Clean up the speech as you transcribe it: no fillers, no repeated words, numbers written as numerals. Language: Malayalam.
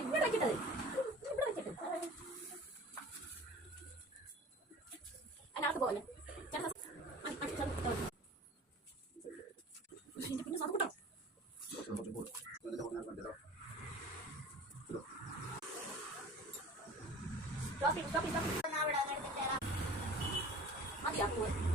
ഇവിടെ വെക്കട്ടത് ഇവിടെ വെക്കട്ടെ അതിനകത്ത് പോലെ പിന്നെ സാധനം Stop it. Mati aku.